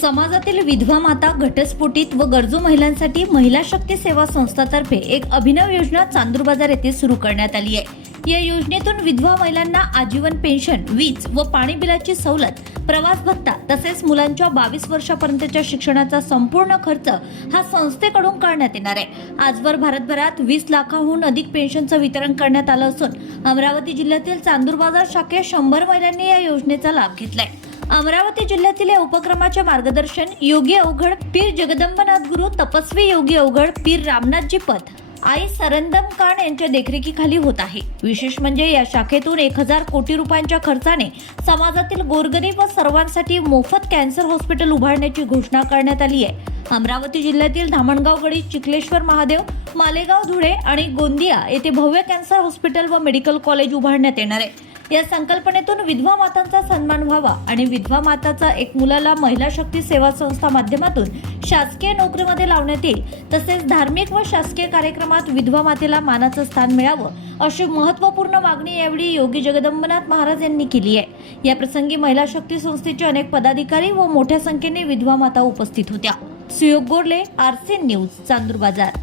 समाजातील विधवा माता घटस्फोटित व गरजू महिलांसाठी महिला शक्ती सेवा संस्थातर्फे एक अभिनव योजना चांदूर बाजार येथे सुरू करण्यात आली आहे. या योजनेतून विधवा महिलांना आजीवन पेन्शन वीज व पाणी बिलाची सवलत प्रवास भत्ता तसेच मुलांच्या बावीस वर्षापर्यंतच्या शिक्षणाचा संपूर्ण खर्च हा संस्थेकडून करण्यात येणार आहे. आजवर भारतभरात वीस लाखाहून अधिक पेन्शनचं वितरण करण्यात आलं असून अमरावती जिल्ह्यातील चांदूर बाजार शाखेत शंभर महिलांनी या योजनेचा लाभ घेतलाय. अमरावती जिल्ह्यातील या उपक्रमाचे मार्गदर्शन योगी अवघड पीर जगदंबनाथ गुरु तपस्वी योगी अवघड पीर रामनाथजी पथ आई सरंदम कान यांच्या देखरेखीखाली होत आहे. विशेष म्हणजे या शाखेतून एक हजार कोटी रुपयांच्या खर्चाने समाजातील गोरगरीब व सर्वांसाठी मोफत कॅन्सर हॉस्पिटल उभारण्याची घोषणा करण्यात आली आहे. अमरावती जिल्ह्यातील धामणगाव गडी चिखलेश्वर महादेव मालेगाव धुळे आणि गोंदिया येथे भव्य कॅन्सर हॉस्पिटल व मेडिकल कॉलेज उभारण्यात येणार आहे. या संकल्पनेतून विधवा मातांचा सन्मान व्हावा आणि विधवा माताचा एक मुलाला महिला शक्ती सेवा संस्था माध्यमातून शासकीय नोकरीमध्ये लावण्यात येईल. तसेच धार्मिक व शासकीय कार्यक्रमात विधवा मातेला मानाचं स्थान मिळावं अशी महत्त्वपूर्ण मागणी यावेळी योगी जगदंबनाथ महाराज यांनी केली आहे. या प्रसंगी महिला शक्ती संस्थेचे अनेक पदाधिकारी व मोठ्या संख्येने विधवा माता उपस्थित होत्या. Suyog Gorle RC news Chandur Bazar.